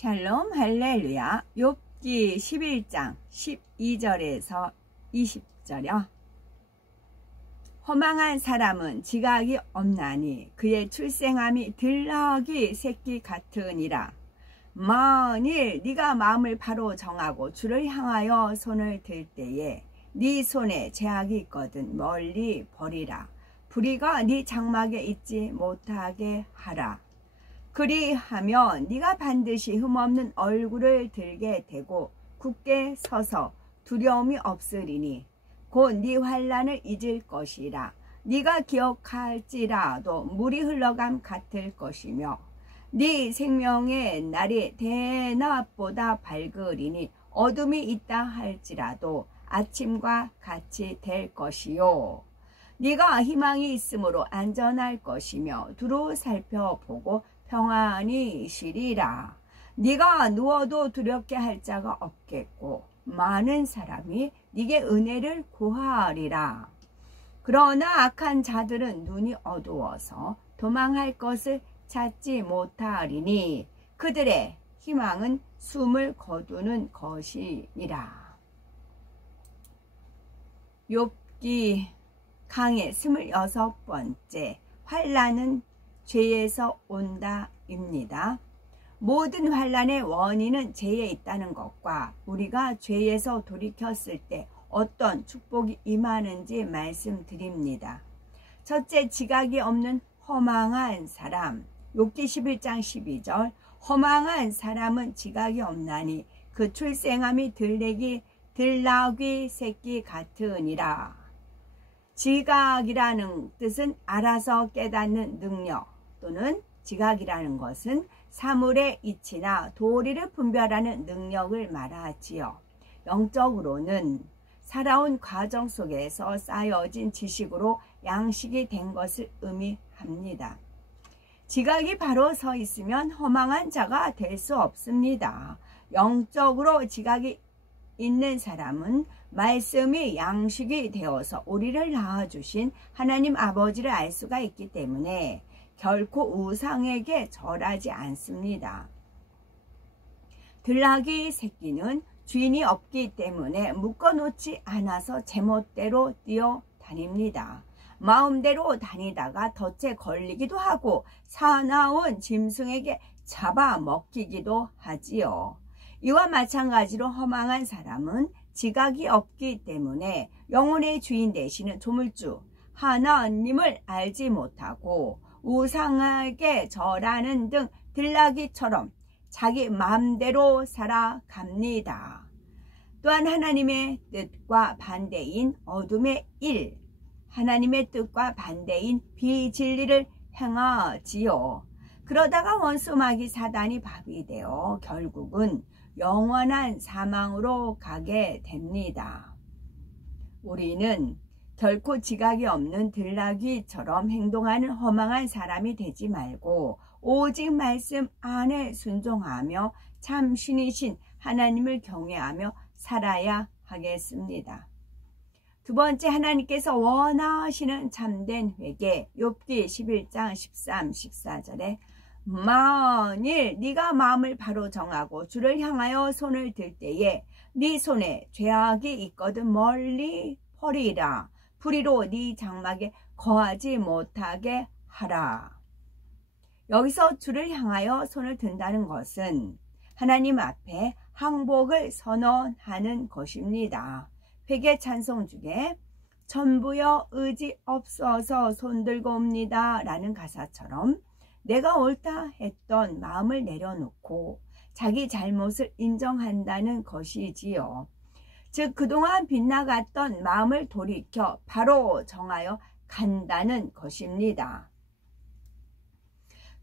샬롬 할렐루야. 욥기 11장 12절에서 20절이요. 허망한 사람은 지각이 없나니 그의 출생함이 들나귀 새끼 같으니라. 만일 네가 마음을 바로 정하고 주를 향하여 손을 들 때에 네 손에 죄악이 있거든 멀리 버리라. 불의가 네 장막에 있지 못하게 하라. 그리하면 네가 반드시 흠없는 얼굴을 들게 되고 굳게 서서 두려움이 없으리니 곧 네 환난을 잊을 것이라. 네가 기억할지라도 물이 흘러감 같을 것이며 네 생명의 날이 대낮보다 밝으리니 어둠이 있다 할지라도 아침과 같이 될 것이요. 네가 희망이 있으므로 안전할 것이며 두루 살펴보고 평안히 쉬리라. 네가 누워도 두렵게 할 자가 없겠고 많은 사람이 네게 은혜를 구하리라. 그러나 악한 자들은 눈이 어두워서 도망할 것을 찾지 못하리니 그들의 희망은 숨을 거두는 것이니라. 욥기 강의 26번째 환난은 죄에서 온다입니다. 모든 환난의 원인은 죄에 있다는 것과 우리가 죄에서 돌이켰을 때 어떤 축복이 임하는지 말씀드립니다. 첫째, 지각이 없는 허망한 사람. 욥기 11장 12절. 허망한 사람은 지각이 없나니 그 출생함이 들나귀 새끼 같으니라. 지각이라는 뜻은 알아서 깨닫는 능력 또는 지각이라는 것은 사물의 이치나 도리를 분별하는 능력을 말하지요. 영적으로는 살아온 과정 속에서 쌓여진 지식으로 양식이 된 것을 의미합니다. 지각이 바로 서 있으면 허망한 자가 될 수 없습니다. 영적으로 지각이 있는 사람은 말씀이 양식이 되어서 우리를 낳아주신 하나님 아버지를 알 수가 있기 때문에 결코 우상에게 절하지 않습니다. 들나귀 새끼는 주인이 없기 때문에 묶어놓지 않아서 제멋대로 뛰어다닙니다. 마음대로 다니다가 덫에 걸리기도 하고 사나운 짐승에게 잡아먹히기도 하지요. 이와 마찬가지로 허망한 사람은 지각이 없기 때문에 영혼의 주인 되시는 조물주 하나님을 알지 못하고 우상에게 절하는 등 들나귀처럼 자기 마음대로 살아갑니다. 또한 하나님의 뜻과 반대인 어둠의 일, 하나님의 뜻과 반대인 비진리를 행하지요. 그러다가 원수 마귀 사단이 밥이 되어 결국은 영원한 사망으로 가게 됩니다. 우리는 결코 지각이 없는 들나귀처럼 행동하는 허망한 사람이 되지 말고 오직 말씀 안에 순종하며 참 신이신 하나님을 경외하며 살아야 하겠습니다. 두 번째, 하나님께서 원하시는 참된 회개. 욥기 11장 13, 14절에 만일 네가 마음을 바로 정하고 주를 향하여 손을 들 때에 네 손에 죄악이 있거든 멀리 버리라. 불의로 네 장막에 거하지 못하게 하라. 여기서 주를 향하여 손을 든다는 것은 하나님 앞에 항복을 선언하는 것입니다. 회개 찬송 중에 전부여 의지 없어서 손들고 옵니다 라는 가사처럼 내가 옳다 했던 마음을 내려놓고 자기 잘못을 인정한다는 것이지요. 즉 그동안 빗나갔던 마음을 돌이켜 바로 정하여 간다는 것입니다.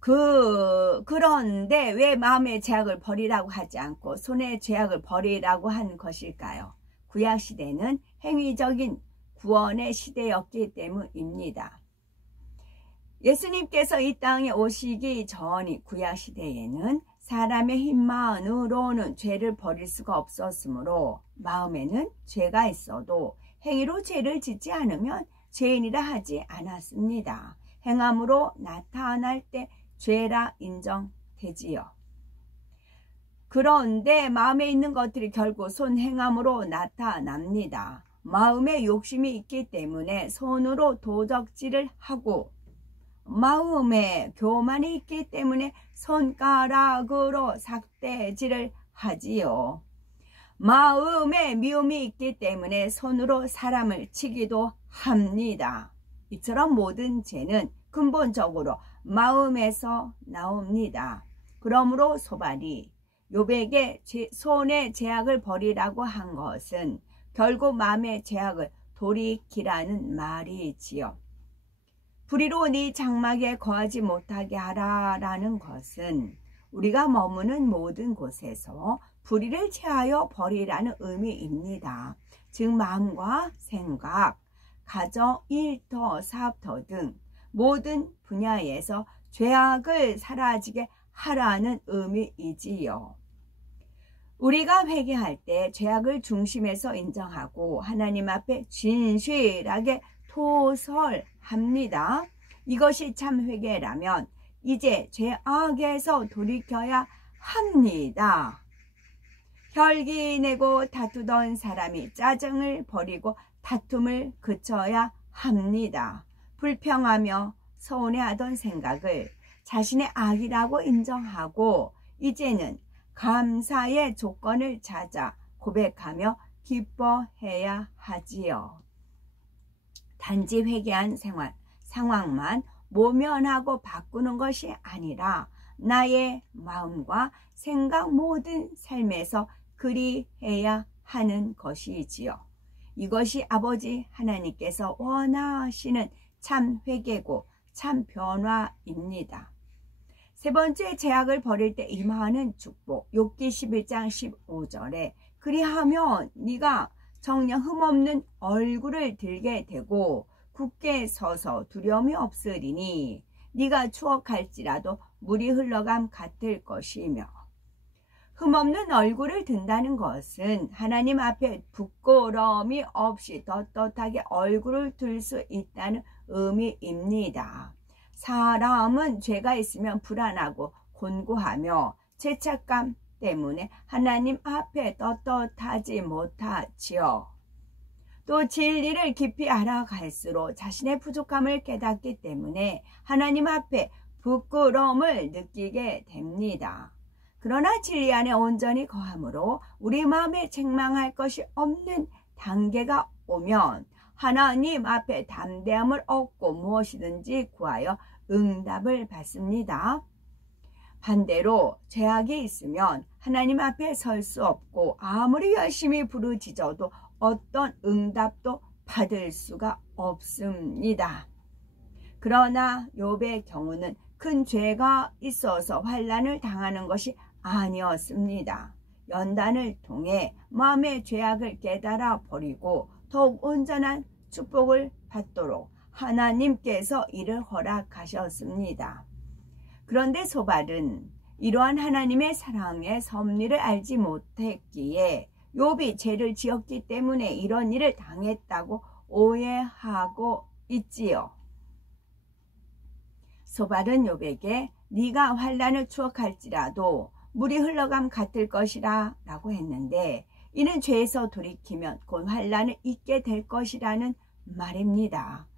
그런데 왜 마음의 죄악을 버리라고 하지 않고 손의 죄악을 버리라고 한 것일까요? 구약시대는 행위적인 구원의 시대였기 때문입니다. 예수님께서 이 땅에 오시기 전 구약시대에는 사람의 힘만으로는 죄를 버릴 수가 없었으므로 마음에는 죄가 있어도 행위로 죄를 짓지 않으면 죄인이라 하지 않았습니다. 행함으로 나타날 때 죄라 인정되지요. 그런데 마음에 있는 것들이 결국 손 행함으로 나타납니다. 마음에 욕심이 있기 때문에 손으로 도적질을 하고, 마음에 교만이 있기 때문에 손가락으로 삭대질을 하지요. 마음에 미움이 있기 때문에 손으로 사람을 치기도 합니다. 이처럼 모든 죄는 근본적으로 마음에서 나옵니다. 그러므로 소발이 욥에게 손의 죄악을 버리라고 한 것은 결국 마음의 죄악을 돌이키라는 말이지요. 불의로 네 장막에 거하지 못하게 하라 라는 것은 우리가 머무는 모든 곳에서 불의를 제하여 버리라는 의미입니다. 즉 마음과 생각, 가정, 일터, 사업터 등 모든 분야에서 죄악을 사라지게 하라는 의미이지요. 우리가 회개할 때 죄악을 중심에서 인정하고 하나님 앞에 진실하게 토설합니다. 이것이 참 회개라면 이제 죄악에서 돌이켜야 합니다. 혈기 내고 다투던 사람이 짜증을 버리고 다툼을 그쳐야 합니다. 불평하며 서운해하던 생각을 자신의 악이라고 인정하고 이제는 감사의 조건을 찾아 고백하며 기뻐해야 하지요. 단지 회개한 상황만 모면하고 바꾸는 것이 아니라 나의 마음과 생각 모든 삶에서 그리해야 하는 것이지요. 이것이 아버지 하나님께서 원하시는 참 회개고 참 변화입니다. 세 번째, 죄악을 버릴 때 임하는 축복. 욥기 11장 15절에 그리하면 네가 정녕 흠없는 얼굴을 들게 되고 굳게 서서 두려움이 없으리니 네가 추억할지라도 물이 흘러감 같을 것이며, 흠없는 얼굴을 든다는 것은 하나님 앞에 부끄러움이 없이 떳떳하게 얼굴을 들 수 있다는 의미입니다. 사람은 죄가 있으면 불안하고 곤고하며 죄책감 때문에 하나님 앞에 떳떳하지 못하지요. 또 진리를 깊이 알아갈수록 자신의 부족함을 깨닫기 때문에 하나님 앞에 부끄러움을 느끼게 됩니다. 그러나 진리 안에 온전히 거함으로 우리 마음에 책망할 것이 없는 단계가 오면 하나님 앞에 담대함을 얻고 무엇이든지 구하여 응답을 받습니다. 반대로 죄악이 있으면 하나님 앞에 설 수 없고 아무리 열심히 부르짖어도 어떤 응답도 받을 수가 없습니다. 그러나 욥의 경우는 큰 죄가 있어서 환난을 당하는 것이 아니었습니다. 연단을 통해 마음의 죄악을 깨달아 버리고 더욱 온전한 축복을 받도록 하나님께서 이를 허락하셨습니다. 그런데 소발은 이러한 하나님의 사랑의 섭리를 알지 못했기에 욥이 죄를 지었기 때문에 이런 일을 당했다고 오해하고 있지요. 소발은 욥에게 네가 환난을 추억할지라도 물이 흘러감 같을 것이라 라고 했는데, 이는 죄에서 돌이키면 곧 환난을 잊게 될 것이라는 말입니다.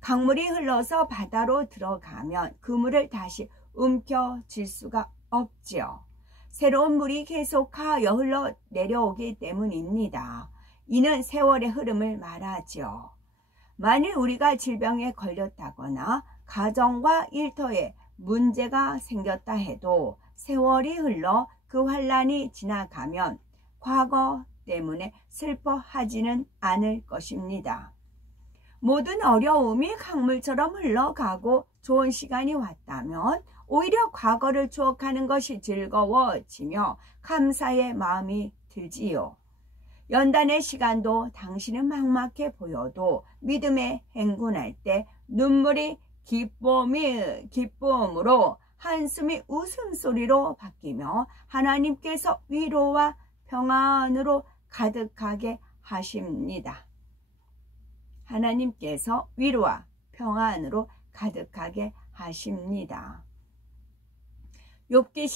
강물이 흘러서 바다로 들어가면 그 물을 다시 움켜쥘 수가 없지요. 새로운 물이 계속하여 흘러 내려오기 때문입니다. 이는 세월의 흐름을 말하지요. 만일 우리가 질병에 걸렸다거나 가정과 일터에 문제가 생겼다 해도 세월이 흘러 그 환난이 지나가면 과거 때문에 슬퍼하지는 않을 것입니다. 모든 어려움이 강물처럼 흘러가고 좋은 시간이 왔다면 오히려 과거를 추억하는 것이 즐거워지며 감사의 마음이 들지요. 연단의 시간도 당신은 막막해 보여도 믿음에 행군할 때 눈물이 기쁨으로 한숨이 웃음소리로 바뀌며 하나님께서 위로와 평안으로 가득하게 하십니다. 하나님께서 위로와 평안으로 가득하게 하십니다. 욥기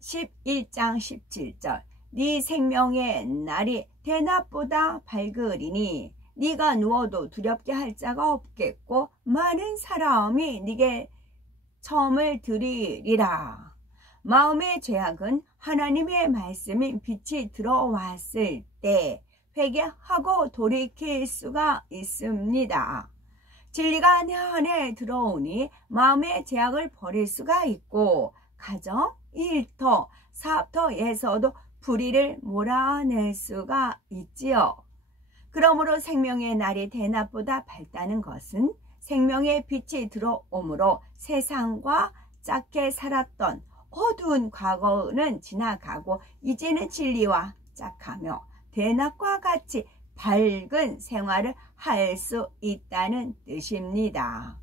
11장 17절 네 생명의 날이 대낮보다 밝으리니 네가 누워도 두렵게 할 자가 없겠고 많은 사람이 네게 점을 들이리라. 마음의 죄악은 하나님의 말씀인 빛이 들어왔을 때 회개하고 돌이킬 수가 있습니다. 진리가 내 안에 들어오니 마음의 죄악을 버릴 수가 있고 가정, 일터, 사업터에서도 불의를 몰아낼 수가 있지요. 그러므로 생명의 날이 대낮보다 밝다는 것은 생명의 빛이 들어오므로 세상과 짝게 살았던 어두운 과거는 지나가고 이제는 진리와 짝하며 대낮과 같이 밝은 생활을 할 수 있다는 뜻입니다.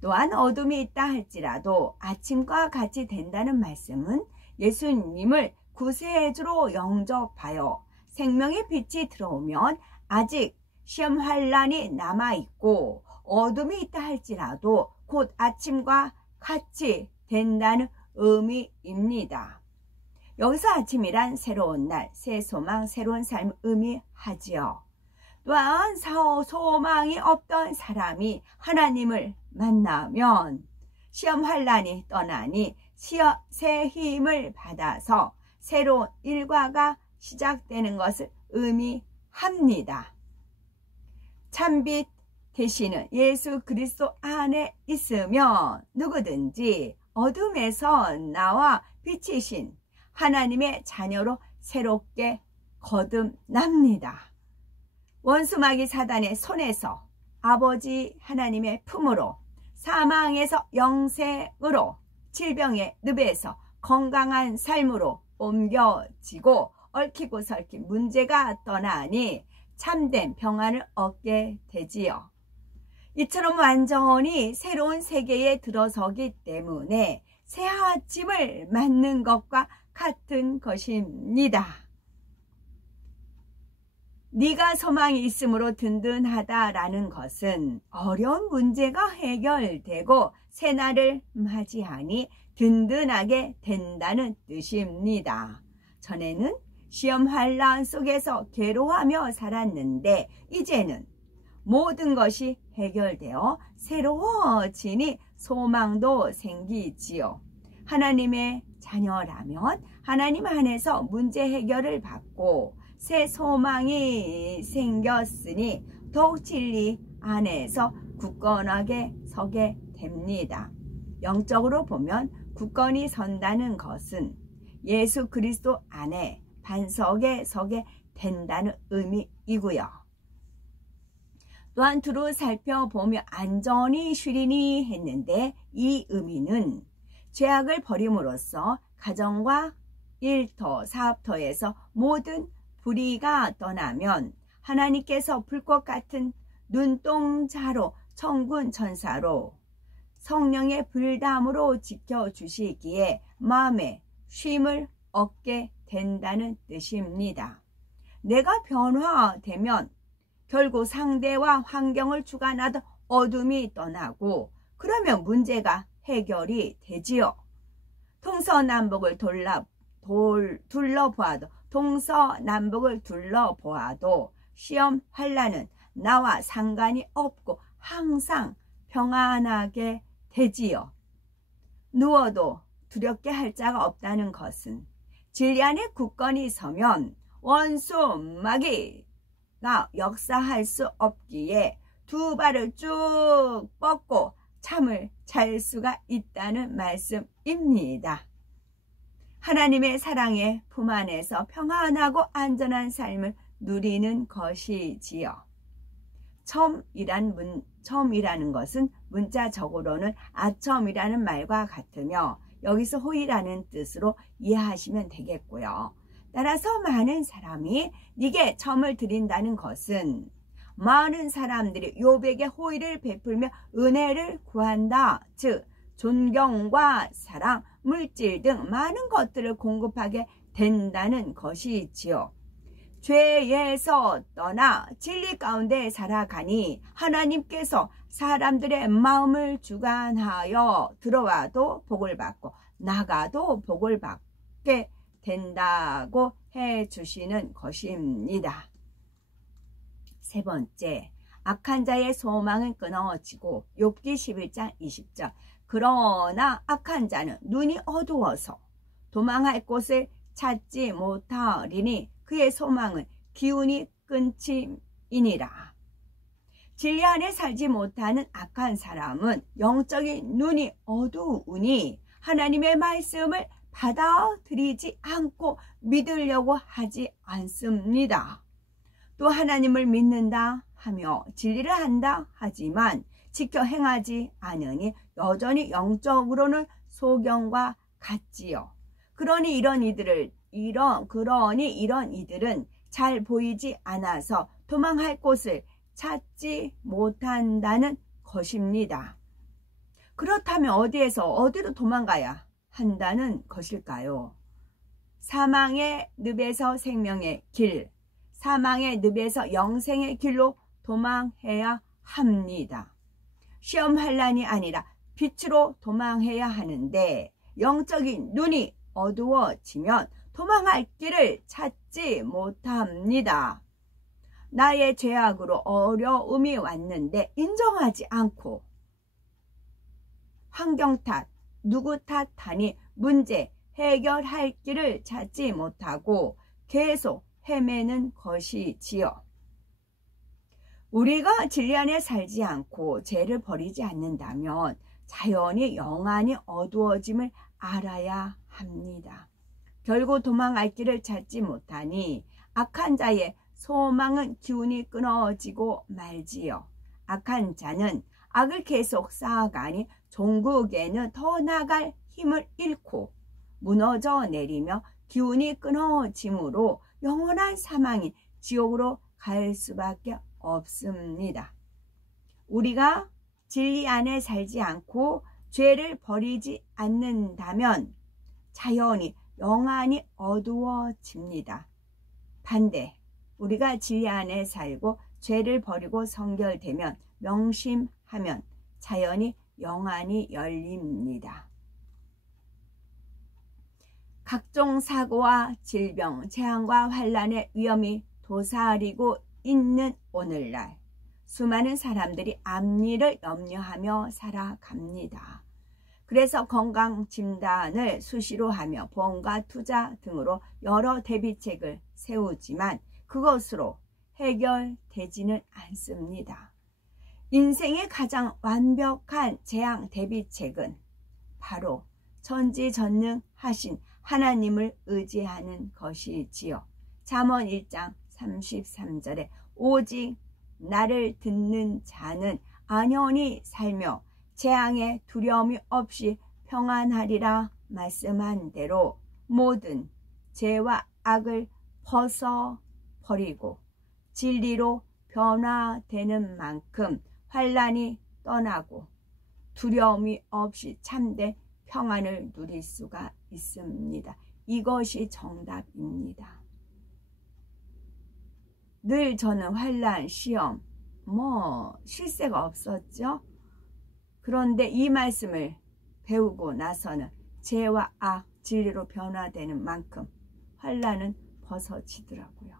또한 어둠이 있다 할지라도 아침과 같이 된다는 말씀은 예수님을 구세주로 영접하여 생명의 빛이 들어오면 아직 시험 환란이 남아있고 어둠이 있다 할지라도 곧 아침과 같이 된다는 의미입니다. 여기서 아침이란 새로운 날, 새 소망, 새로운 삶을 의미하지요. 또한 소망이 없던 사람이 하나님을 만나면 시험 환란이 떠나니 새 힘을 받아서 새로운 일과가 시작되는 것을 의미합니다. 참빛 되시는 예수 그리스도 안에 있으면 누구든지 어둠에서 나와 빛이신 하나님의 자녀로 새롭게 거듭납니다. 원수마귀 사단의 손에서 아버지 하나님의 품으로 사망에서 영생으로 질병의 늪에서 건강한 삶으로 옮겨지고 얽히고 설킨 문제가 떠나니 참된 평안을 얻게 되지요. 이처럼 완전히 새로운 세계에 들어서기 때문에 새 아침을 맞는 것과 같은 것입니다. 네가 소망이 있으므로 든든하다라는 것은 어려운 문제가 해결되고 새날을 맞이하니 든든하게 된다는 뜻입니다. 전에는 시험 환란 속에서 괴로워하며 살았는데 이제는 모든 것이 해결되어 새로워지니 소망도 생기지요. 하나님의 자녀라면 하나님 안에서 문제 해결을 받고 새 소망이 생겼으니 더욱 진리 안에서 굳건하게 서게 됩니다. 영적으로 보면 굳건히 선다는 것은 예수 그리스도 안에 반석에 서게 된다는 의미이고요. 또한 두루 살펴보며 안전히 쉬리니 했는데 이 의미는 죄악을 버림으로써 가정과 일터, 사업터에서 모든 불의가 떠나면 하나님께서 불꽃 같은 눈동자로 천군 천사로 성령의 불담으로 지켜주시기에 마음에 쉼을 얻게 된다는 뜻입니다. 내가 변화되면 결국 상대와 환경을 주관하던 어둠이 떠나고 그러면 문제가 해결이 되지요. 동서남북을 둘러보아도 시험 환란은 나와 상관이 없고 항상 평안하게 되지요. 누워도 두렵게 할 자가 없다는 것은 진리 안에 굳건히 서면 원수 마귀가 역사할 수 없기에 두 발을 쭉 뻗고 잠을 잘 수가 있다는 말씀입니다. 하나님의 사랑의 품 안에서 평안하고 안전한 삶을 누리는 것이지요. 처음이라는 것은 문자적으로는 아첨이라는 말과 같으며 여기서 호의라는 뜻으로 이해하시면 되겠고요. 따라서 많은 사람이 네게 점을 드린다는 것은 많은 사람들이 욥에게 호의를 베풀며 은혜를 구한다. 즉 존경과 사랑, 물질 등 많은 것들을 공급하게 된다는 것이지요. 죄에서 떠나 진리 가운데 살아가니 하나님께서 사람들의 마음을 주관하여 들어와도 복을 받고 나가도 복을 받고 얻게 된다고 해 주시는 것입니다. 세 번째, 악한 자의 소망은 끊어지고 욥기 11장 20절. 그러나 악한 자는 눈이 어두워서 도망할 곳을 찾지 못하리니 그의 소망은 기운이 끊김이니라. 진리 안에 살지 못하는 악한 사람은 영적인 눈이 어두우니 하나님의 말씀을 받아들이지 않고 믿으려고 하지 않습니다. 또 하나님을 믿는다 하며 진리를 한다 하지만 지켜 행하지 않으니 여전히 영적으로는 소경과 같지요. 그러니 이런 이들은 잘 보이지 않아서 도망할 곳을 찾지 못한다는 것입니다. 그렇다면 어디로 도망가야 한다는 것일까요? 사망의 늪에서 생명의 길, 사망의 늪에서 영생의 길로 도망해야 합니다. 시험 환난이 아니라 빛으로 도망해야 하는데 영적인 눈이 어두워지면 도망할 길을 찾지 못합니다. 나의 죄악으로 어려움이 왔는데 인정하지 않고 환경 탓, 누구 탓하니 문제 해결할 길을 찾지 못하고 계속 헤매는 것이지요. 우리가 진리 안에 살지 않고 죄를 버리지 않는다면 자연히 영안이 어두워짐을 알아야 합니다. 결국 도망할 길을 찾지 못하니 악한 자의 소망은 기운이 끊어지고 말지요. 악한 자는 악을 계속 쌓아가니 종국에는 더 나갈 힘을 잃고 무너져 내리며 기운이 끊어짐으로 영원한 사망인 지옥으로 갈 수밖에 없습니다. 우리가 진리 안에 살지 않고 죄를 버리지 않는다면 자연히 영안이 어두워집니다. 반대, 우리가 진리 안에 살고 죄를 버리고 성결되면 명심하면 자연히 영안이 열립니다. 각종 사고와 질병, 재앙과 환난의 위험이 도사리고 있는 오늘날 수많은 사람들이 앞일을 염려하며 살아갑니다. 그래서 건강진단을 수시로 하며 보험과 투자 등으로 여러 대비책을 세우지만 그것으로 해결되지는 않습니다. 인생의 가장 완벽한 재앙 대비책은 바로 전지전능하신 하나님을 의지하는 것이지요. 잠언 1장 33절에 오직 나를 듣는 자는 안연히 살며 재앙에 두려움이 없이 평안하리라 말씀한 대로 모든 죄와 악을 벗어버리고 진리로 변화되는 만큼 환난이 떠나고 두려움이 없이 참된 평안을 누릴 수가 있습니다. 이것이 정답입니다. 늘 저는 환난, 시험, 쉴 새가 없었죠. 그런데 이 말씀을 배우고 나서는 죄와 악, 진리로 변화되는 만큼 환난은 벗어지더라고요.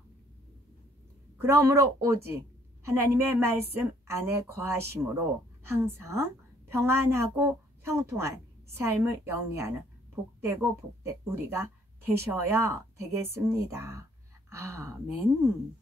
그러므로 오직 하나님의 말씀 안에 거하심으로 항상 평안하고 형통한 삶을 영위하는 복되고 복된 우리가 되셔야 되겠습니다. 아멘.